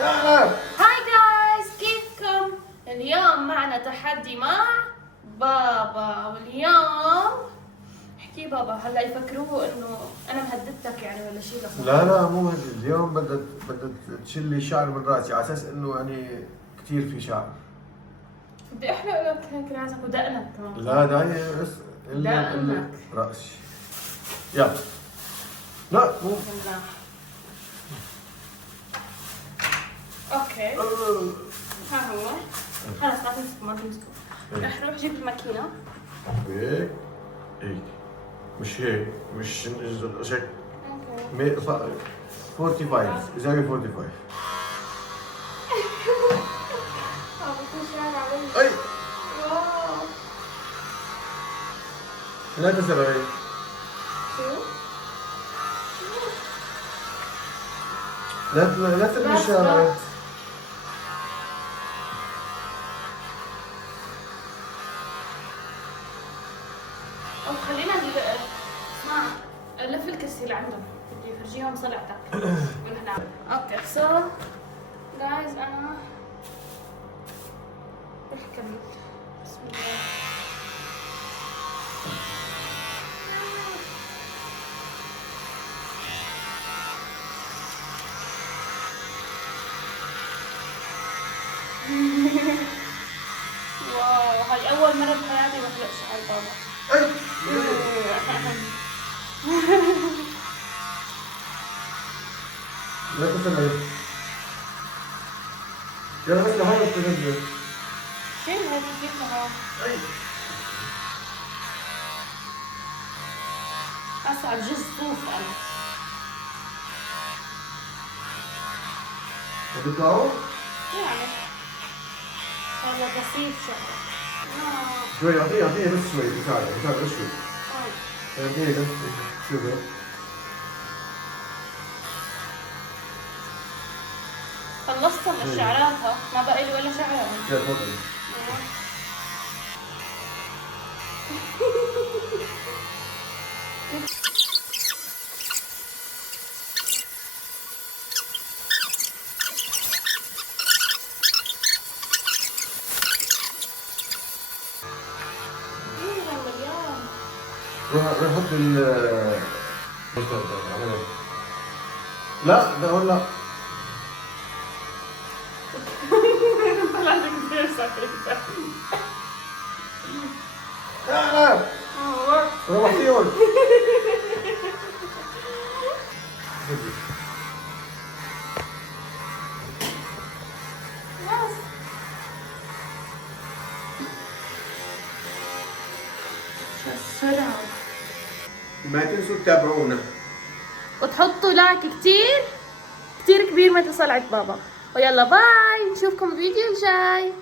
هاي جايز، كيفكم؟ اليوم معنا تحدي مع بابا، واليوم احكي بابا هلا يفكروه انه انا مهددتك يعني ولا شيء. لا مو هذا اليوم بدك تشيل لي شعر من راسي على اساس انه يعني كثير في شعر. بدي احلق لك هيك راسك ودقنك كمان. لا داير بس دقنك راسي. يلا لا مو لا. اوكي ها هو. خلص ما تمسكوا ما تمسكوا. رح روح جيب الماكينة. هيك هيك مش هيك مش هيك. اوكي 45 زاوية 45. اي واو. لا تسرعي. لا ترمي الشارع. طب خلينا اسمع لف الكرسي اللي عندهم بدي افرجيهم صنعتك ونحن. اوكي سو جايز انا رح كمل. بسم الله. واو، هاي أول مرة بحياتي بحلق شعر بابا. اي لا تسرعي. يلا بس لهون تنزل. شيل هاي كيف هون. اي أصعب جزء صوف أنا. بتطلعوا؟ يعني هذا بسيط شعر. شوي اعطيه بس شوي بساعد بس شوي. اعطيه بس شوفي. خلصت من الشعرات ها، ما بقى لي ولا شعرة. يلا تفضلي. روح حط لا ده هون لا. طلعت كثير سخيفة. لا روحتيهم. السرعة. ما تنسوا تتابعونا وتحطوا لايك كتير كبير متى صلعت بابا. ويلا باي، نشوفكم الفيديو الجاي.